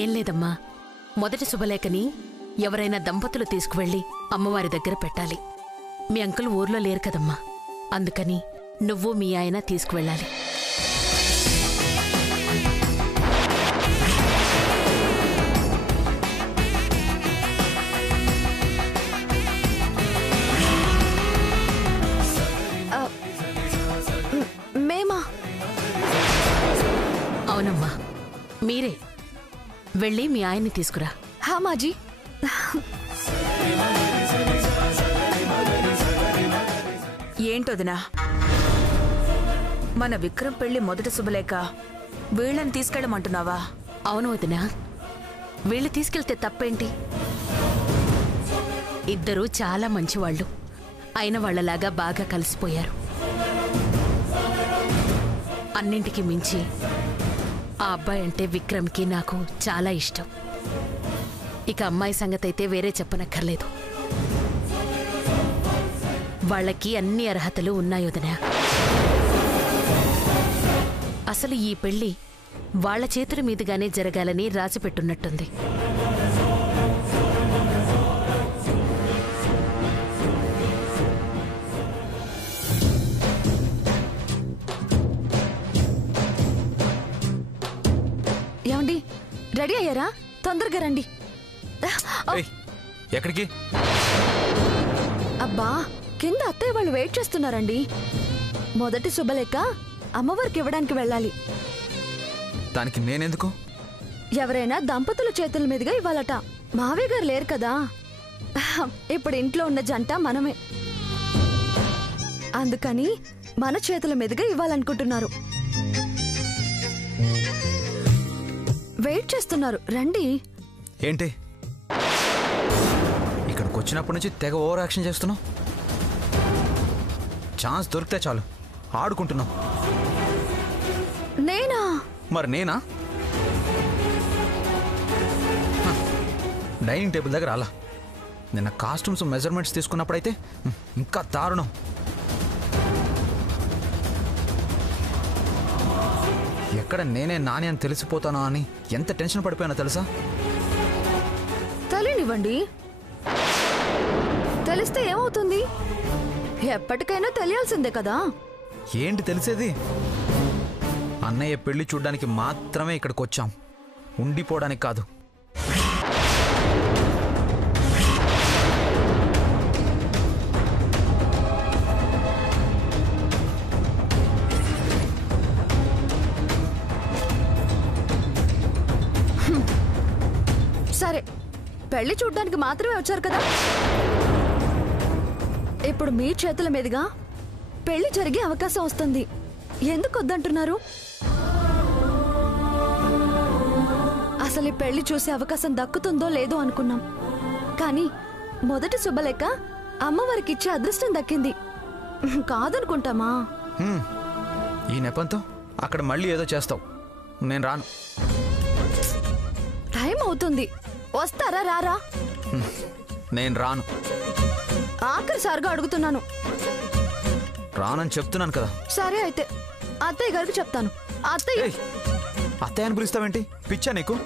ఏం లేదమ్మా, మొదటి శుభలేఖని ఎవరైనా దంపతులు తీసుకువెళ్ళి అమ్మవారి దగ్గర పెట్టాలి. మీ అంకుల్ ఊర్లో లేరు కదమ్మా, అందుకని నువ్వు మీ ఆయన తీసుకువెళ్ళాలి. మేమా? అవునమ్మా, మీరే వెళ్ళి మీ ఆయన్ని తీసుకురా. హా మాజీ. ఏంటొదినా, మన విక్రమ్ పెళ్లి మొదటి శుభలేఖ వీళ్ళని తీసుకెళ్ళమంటున్నావా? అవును వదినా, వీళ్ళు తీసుకెళ్తే తప్పేంటి? ఇద్దరూ చాలా మంచివాళ్లు, అయిన వాళ్లలాగా బాగా కలిసిపోయారు. అన్నింటికి మించి ఆ అబ్బాయి అంటే విక్రమ్కి నాకు చాలా ఇష్టం. ఇక అమ్మాయి సంగతైతే వేరే చెప్పనక్కర్లేదు. వాళ్ళకి అన్ని అర్హతలు ఉన్నాయి వదినా. అసలు ఈ పెళ్లి వాళ్ల చేతుల మీదుగానే జరగాలని రాసిపెట్టున్నట్టుంది. ఏమండి, రెడీ అయ్యారా? తొందరగా రండి. ఎక్కడికి? అబ్బా, కింద అత్తయ్య వాళ్ళు వెయిట్ చేస్తున్నారండి. మొదటి శుభలేఖ అమ్మవారికి ఇవ్వడానికి వెళ్ళాలి. దానికి నేనెందుకు? ఎవరైనా దంపతుల చేతుల మీదుగా ఇవ్వాలట. మావయ్య గారు లేరు కదా, ఇప్పుడు ఇంట్లో ఉన్న జంట మనమే. అందుకని మన చేతుల మీదుగా ఇవ్వాలనుకుంటున్నారు. వెయిట్ చేస్తున్నారు, రండి. ఏంటి ఇక్కడికి వచ్చినప్పటి నుంచి తెగ ఓవర్ యాక్షన్ చేస్తున్నావు? ఛాన్స్ దొరికితే చాలు ఆడుకుంటున్నావు. నేనా? మరి నేనా? డైనింగ్ టేబుల్ దగ్గర అలా నిన్న కాస్ట్యూమ్స్ మెజర్మెంట్స్ తీసుకున్నప్పుడైతే ఇంకా దారుణం. ఎక్కడ నేనే నాని అని తెలిసిపోతానా అని ఎంత టెన్షన్ పడిపోయానో తెలుసా? తెలియనివ్వండి, తెలిస్తే ఏమవుతుంది? ఎప్పటికైనా తెలియాల్సిందే కదా. ఏంటి తెలిసేది? అన్నయ్య పెళ్లి చూడ్డానికి మాత్రమే ఇక్కడికి వచ్చాం, ఉండిపోవడానికి కాదు. సరే, పెళ్లి చూడ్డానికి మాత్రమే వచ్చారు కదా. ఇప్పుడు మీ చేతుల మీదుగా పెళ్లి జరిగే అవకాశం వస్తుంది. ఎందుకు వద్దంటున్నారు? అసలు ఈ పెళ్లి చూసే అవకాశం దక్కుతుందో లేదో అనుకున్నాం, కానీ మొదటి శుభలేఖ అమ్మవారికి ఇచ్చే అదృష్టం దక్కింది. కాదనుకుంటామా? ఈ నెపంతో అక్కడ మళ్ళీ ఏదో చేస్తావు. నేను రాను. టైం అవుతుంది, వస్తారా? రారా? నేను రాను. ఆఖరిసారిగా అడుగుతున్నాను. రానని చెప్తున్నాను కదా. సరే అయితే అత్తయ్య గారికి చెప్తాను. అత్తయ్య. అత్తయ్య అని పిలుస్తావేంటి? పిచ్చా నీకు?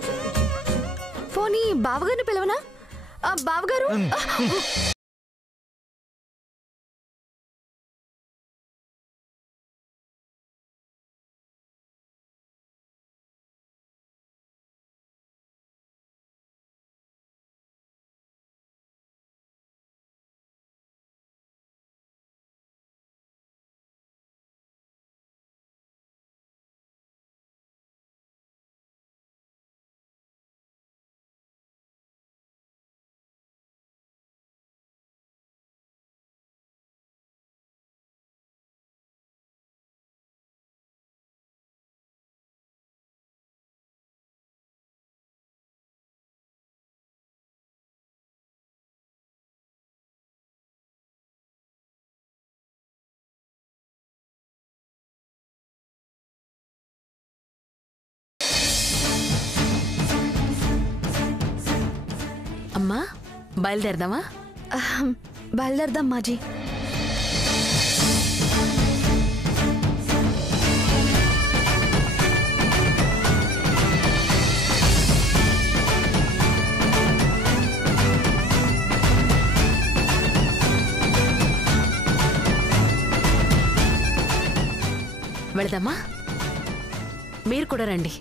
పోనీ బావగారిని పిలవనా? బావగారు. అమ్మా, బయలుదేరదామా? బయలుదేరదాం మాజీ. వెళదామా? మీరు కూడా రండి.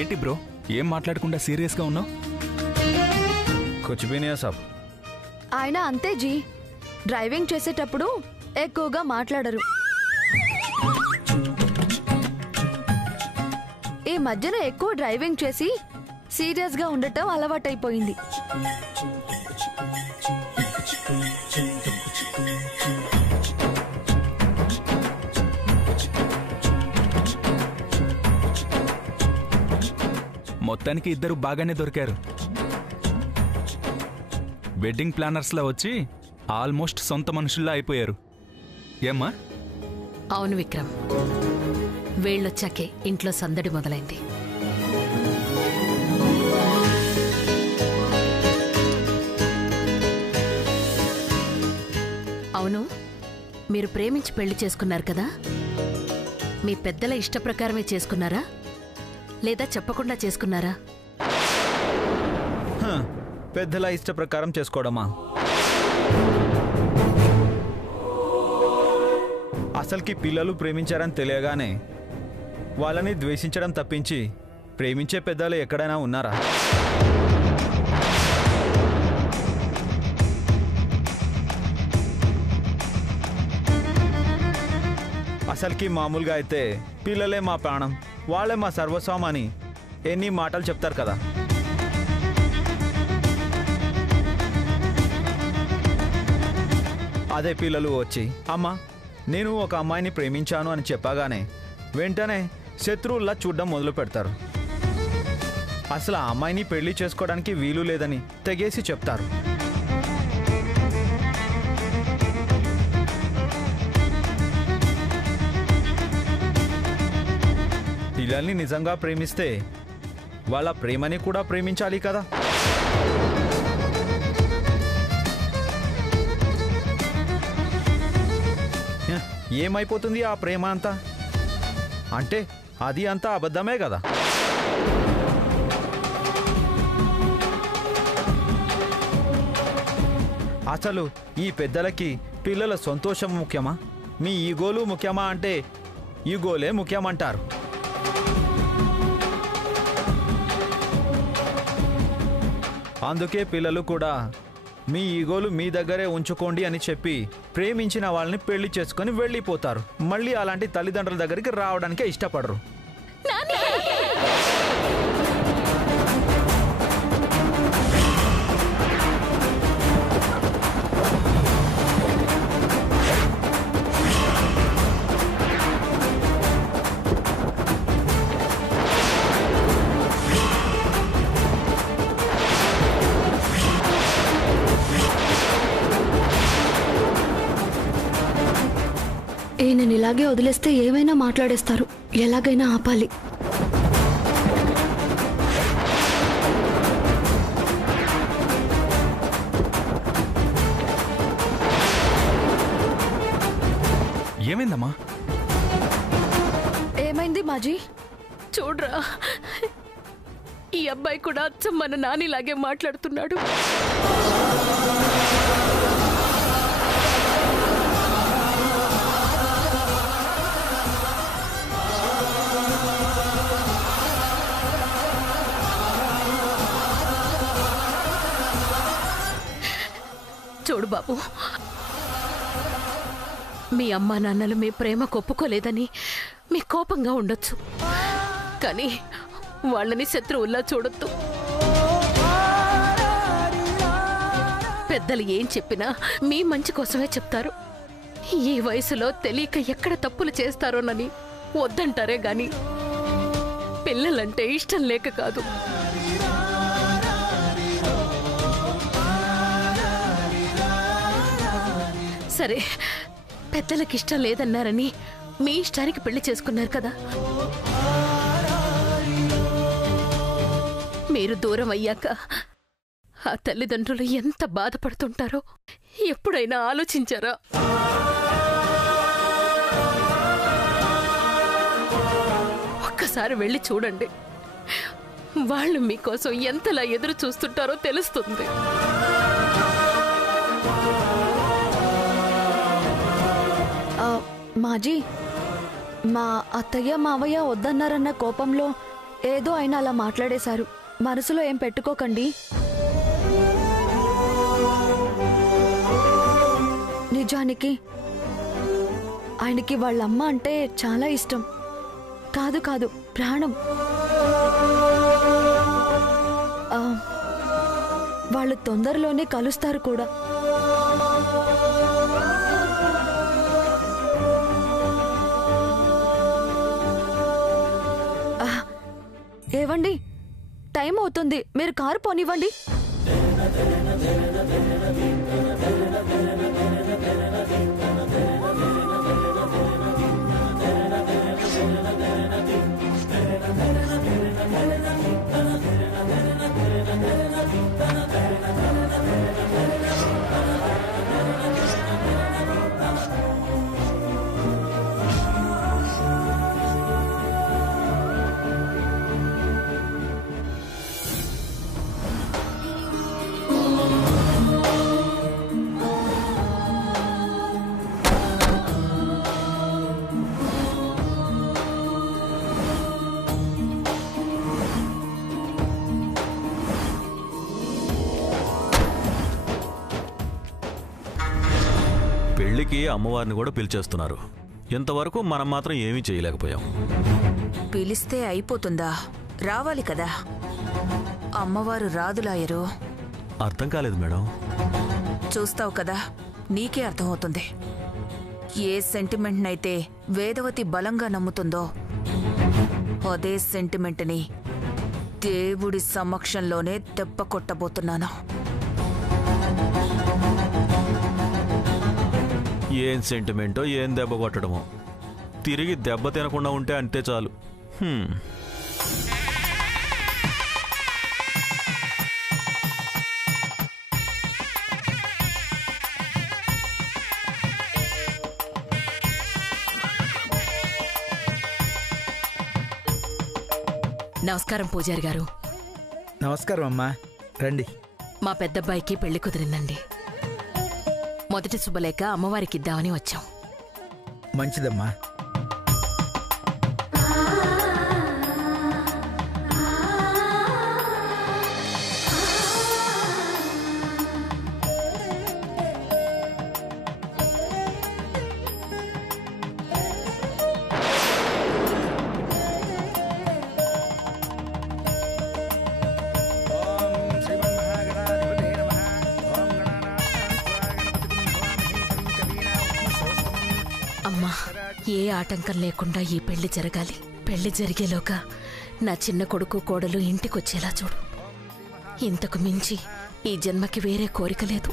ఏంటి బ్రో, ఏం మాట్లాడకుండా సీరియస్గా ఉన్నావు? కుచ్ భీ నహీ సాబ్. ఆయన అంతే జీ, డ్రైవింగ్ చేసేటప్పుడు ఎక్కువగా మాట్లాడరు. ఈ మధ్యన ఎక్కువ డ్రైవింగ్ చేసి సీరియస్గా ఉండటం అలవాటైపోయింది. మొత్తానికి ఇద్దరు బాగానే దొరికారు. వెడ్డింగ్ ప్లానర్స్లా వచ్చి ఆల్మోస్ట్ సొంత మనుషుల్లా అయిపోయారు. ఏమ్మా? అవును విక్రమ్, వేళ్ళొచ్చాకే ఇంట్లో సందడి మొదలైంది. అవును, మీరు ప్రేమించి పెళ్లి చేసుకున్నారు కదా? మీ పెద్దల ఇష్ట ప్రకారమే చేసుకున్నారా లేదా చెప్పకుండా చేసుకున్నారా? పెద్దల ఇష్ట ప్రకారం చేసుకోవడమా? అసలుకి పిల్లలు ప్రేమించారని తెలియగానే వాళ్ళని ద్వేషించడం తప్పించి ప్రేమించే పెద్దలు ఎక్కడైనా ఉన్నారా? అసలుకి మామూలుగా అయితే పిల్లలే మా ప్రాణం, వాళ్ళే మా సర్వస్వం అని ఎన్ని మాటలు చెప్తారు కదా. అదే పిల్లలు వచ్చి అమ్మా నేను ఒక అమ్మాయిని ప్రేమించాను అని చెప్పగానే వెంటనే శత్రువుల్లా చూడడం మొదలు పెడతారు. అసలు ఆ అమ్మాయిని పెళ్లి చేసుకోవడానికి వీలు లేదని తెగేసి చెప్తారు. పిల్లల్ని నిజంగా ప్రేమిస్తే వాళ్ళ ప్రేమని కూడా ప్రేమించాలి కదా. ఏమైపోతుంది ఆ ప్రేమ అంతా? అంటే అది అంతా అబద్ధమే కదా. అసలు ఈ పెద్దలకి పిల్లల సంతోషం ముఖ్యమా, మీ ఈగోలు ముఖ్యమా అంటే ఈగోలే ముఖ్యమంటారు. అందుకే పిల్లలు కూడా మీ ఈగోలు మీ దగ్గరే ఉంచుకోండి అని చెప్పి ప్రేమించిన వాళ్ళని పెళ్లి చేసుకొని వెళ్ళిపోతారు. మళ్ళీ అలాంటి తల్లిదండ్రుల దగ్గరికి రావడానికే ఇష్టపడరు. ఈయనని ఇలాగే వదిలేస్తే ఏమైనా మాట్లాడేస్తారు. ఎలాగైనా ఆపాలి. ఏమైందమ్మా? ఏమైంది మాజీ? చూడ్రా, ఈ అబ్బాయి కూడా అచ్చం మన నానిలాగే మాట్లాడుతున్నాడు. చూడు బాబు, మీ అమ్మా నాన్నలు మీ ప్రేమ ఒప్పుకోలేదని మీ కోపంగా ఉండొచ్చు, కానీ వాళ్ళని శత్రువుల్లా చూడొద్దు. పెద్దలు ఏం చెప్పినా మీ మంచి కోసమే చెప్తారు. ఈ వయసులో తెలియక ఎక్కడ తప్పులు చేస్తారోనని వద్దంటారే గాని పిల్లలంటే ఇష్టం లేక కాదు. సరే, పెద్దలకి ఇష్టం లేదన్నారని మీ ఇష్టానికి పెళ్లి చేసుకున్నారు కదా. మీరు దూరం అయ్యాక ఆ తల్లిదండ్రులు ఎంత బాధపడుతుంటారో ఎప్పుడైనా ఆలోచించారా? ఒక్కసారి వెళ్ళి చూడండి. వాళ్ళు మీకోసం ఎంతలా ఎదురు చూస్తుంటారో తెలుస్తుంది. మాజీ, మా అత్తయ్య మావయ్య వద్దన్నారన్న కోపంలో ఏదో ఆయన అలా మాట్లాడేశారు. మనసులో ఏం పెట్టుకోకండి. నిజానికి ఆయనకి వాళ్ళమ్మ అంటే చాలా ఇష్టం. కాదు కాదు, ప్రాణం. వాళ్ళు తొందరలోనే కలుస్తారు కూడా. ఏవండి, టైం అవుతుంది, మీరు కారు పోనివ్వండి. పెళ్లికి అమ్మవారిని కూడా పిలిచేస్తున్నారు. ఇంతవరకు మనం మాత్రం ఏమీ చేయలేకపోయాం. పిలిస్తే అయిపోతుందా? రావాలి కదా. అమ్మవారు రాదులాయరు. అర్థం కాలేదు మేడం. చూస్తావు కదా, నీకే అర్థమవుతుంది. ఏ సెంటిమెంట్నైతే వేదవతి బలంగా నమ్ముతుందో అదే సెంటిమెంట్ని దేవుడి సమక్షంలోనే దెబ్బ కొట్టబోతున్నాను. ఏం సెంటిమెంటో, ఏం దెబ్బ కొట్టడమో. తిరిగి దెబ్బ తినకుండా ఉంటే అంతే చాలు. నమస్కారం పూజారి గారు. నమస్కారం అమ్మా, రండి. మా పెద్దబ్బాయికి పెళ్లి కుదిరిందండి. మొదటి శుభలేఖ అమ్మవారికి ఇద్దామని వచ్చాం. మంచిదమ్మా. అమ్మా, ఏ ఆటంకం లేకుండా ఈ పెళ్లి జరగాలి. పెళ్లి జరిగేలోగా నా చిన్న కొడుకు కోడలు ఇంటికొచ్చేలా చూడు. ఇంతకు మించి ఈ జన్మకి వేరే కోరిక లేదు.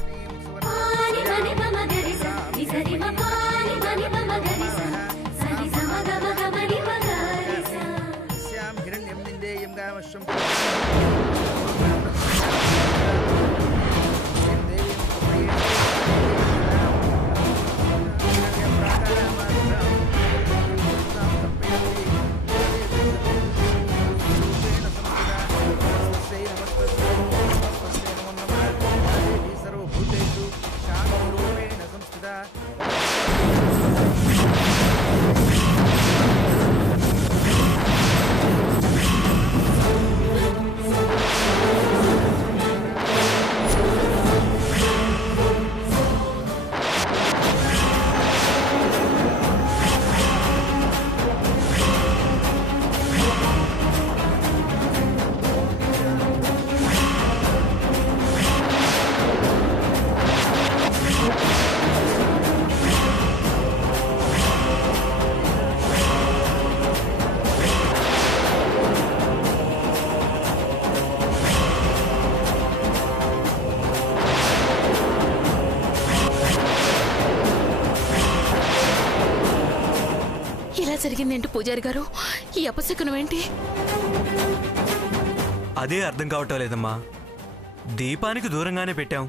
జరిగిందేంటి పూజారి గారు? ఈ అపశకునం ఏంటి? అదే అర్థం కావటం లేదమ్మా. దీపానికి దూరంగానే పెట్టాం,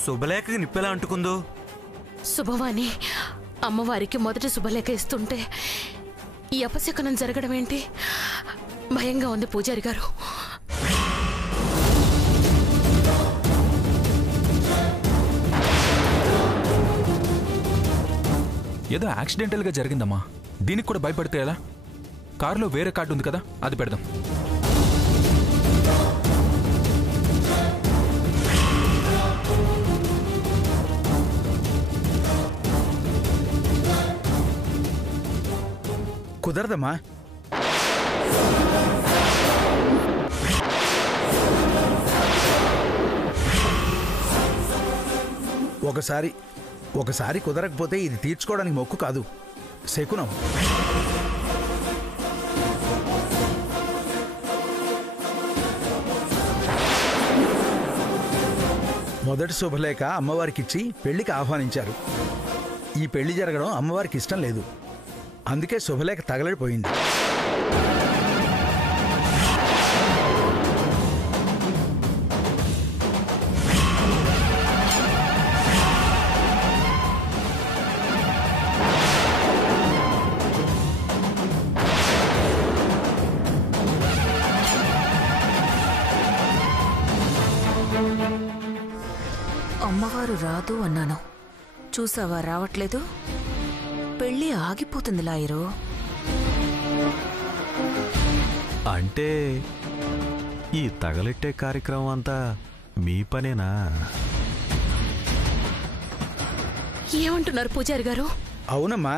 శుభలేఖకి నిప్పెలా అంటుకుందో. శుభవాణి అమ్మవారికి మొదటి శుభలేఖ ఇస్తుంటే ఈ అపశకునం జరగడం ఏంటి? భయంగా ఉంది పూజారి గారు. ఏదో యాక్సిడెంటల్గా జరిగిందమ్మా. దీనికి కూడా భయపడితే ఎలా? కారులో వేరే కార్డు ఉంది కదా, అది పెడదాం. కుదరదమ్మా. ఒకసారి కుదరకపోతే ఇది తీర్చుకోవడానికి మొక్కు కాదు, శకునం. మొదటి శుభలేఖ అమ్మవారికిచ్చి పెళ్లికి ఆహ్వానించారు. ఈ పెళ్లి జరగడం అమ్మవారికి ఇష్టం లేదు, అందుకే శుభలేఖ తగలడిపోయింది. అమ్మవారు రాదు అన్నాను, చూసావా రావట్లేదు. పెళ్ళి ఆగిపోతుంది లాయరు. అంటే ఈ తగలెట్టే కార్యక్రమం అంతా మీ పనేనా? ఏమంటున్నారు పూజారి గారు? అవునమ్మా,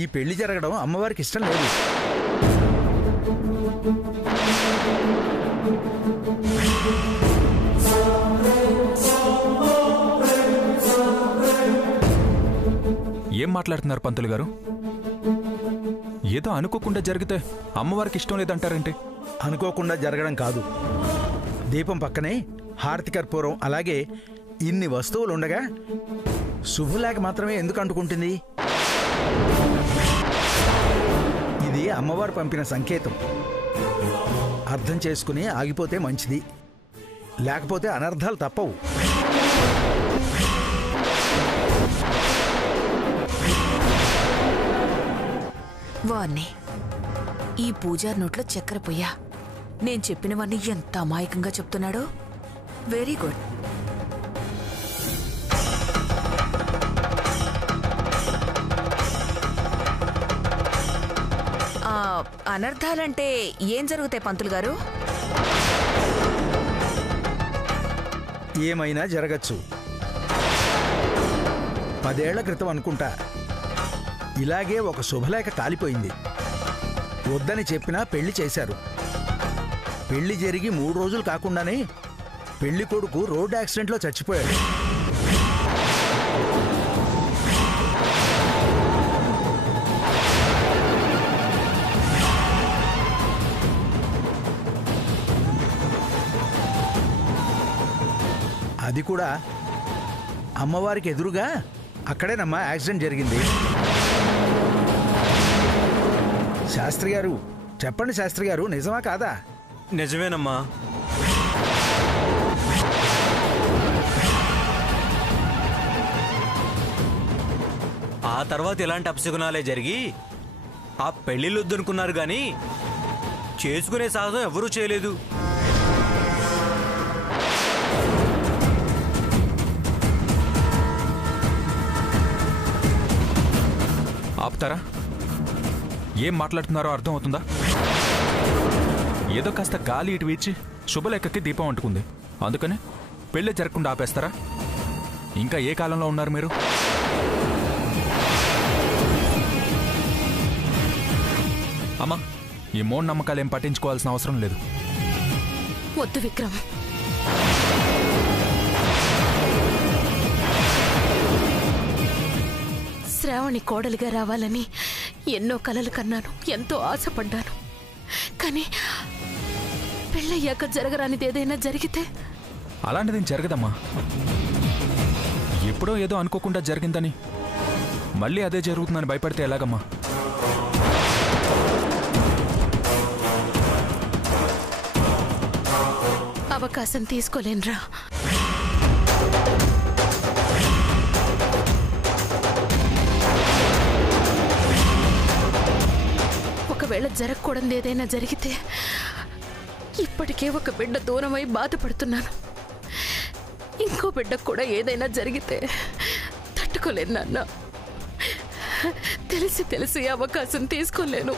ఈ పెళ్లి జరగడం అమ్మవారికి ఇష్టం లేదు. ఏం మాట్లాడుతున్నారు పంతులు గారు? ఏదో అనుకోకుండా జరిగితే అమ్మవారికి ఇష్టం లేదంటారేంటి? అనుకోకుండా జరగడం కాదు, దీపం పక్కనే హారతి కర్పూరం అలాగే ఇన్ని వస్తువులు ఉండగా శుభలేఖ మాత్రమే ఎందుకు అంటుకుంటుంది? ఇది అమ్మవారు పంపిన సంకేతం. అర్థం చేసుకుని ఆగిపోతే మంచిది, లేకపోతే అనర్థాలు తప్పవు. వాణ్ణి ఈ పూజారి నోట్లో చక్కెర పొయ్యా. నేను చెప్పినవన్నీ ఎంత అమాయకంగా చెప్తున్నాడో. Very good. అనర్థాలంటే ఏం జరుగుతాయి పంతులు గారు? ఏమైనా జరగచ్చు. 10 ఏళ్ల క్రితం అనుకుంటా ఇలాగే ఒక శుభలేఖ కాలిపోయింది. వద్దని చెప్పినా పెళ్లి చేశారు. పెళ్లి జరిగి 3 రోజులు కాకుండానే పెళ్లి కొడుకు రోడ్ యాక్సిడెంట్లో చచ్చిపోయాడు. అది కూడా అమ్మవారికి ఎదురుగా. అక్కడేనమ్మా యాక్సిడెంట్ జరిగింది. శాస్త్రి గారు చెప్పండి, శాస్త్రి గారు నిజమా కాదా? నిజమేనమ్మా. ఆ తర్వాత ఇలాంటి అపశకునాలే జరిగి ఆ పెళ్లిళ్ళు వద్దనుకున్నారు గాని చేసుకునే సాహసం ఎవరూ చేయలేదు. ఆపుతారా? ఏం మాట్లాడుతున్నారో అర్థం అవుతుందా? ఏదో కాస్త గాలి ఇటు వీచి శుభలేఖకి దీపం అంటుకుంది, అందుకని పెళ్ళి జరగకుండా ఆపేస్తారా? ఇంకా ఏ కాలంలో ఉన్నారు మీరు? అమ్మా, ఈ మూఢనమ్మకాలు ఏం పట్టించుకోవాల్సిన అవసరం లేదు. వద్దు విక్రమ్. శ్రావణి కోడలిగా రావాలని ఎన్నో కలలు కన్నాను, ఎంతో ఆశపడ్డాను. కానీ పెళ్ళయ్యాక జరగరానిది ఏదైనా జరిగితే? అలాంటిదేం జరగదమ్మా. ఎప్పుడో ఏదో అనుకోకుండా జరిగిందని మళ్ళీ అదే జరుగుతుందని భయపడితే ఎలాగమ్మా? అవకాశం తీసుకోలేనురా. ఒకవేళ జరగకూడదు ఏదైనా జరిగితే ఇప్పటికే ఒక బిడ్డ దూరమై బాధపడుతున్నాను. ఇంకో బిడ్డకు కూడా ఏదైనా జరిగితే తట్టుకోలేను నాన్న. తెలిసి అవకాశం తీసుకోలేను.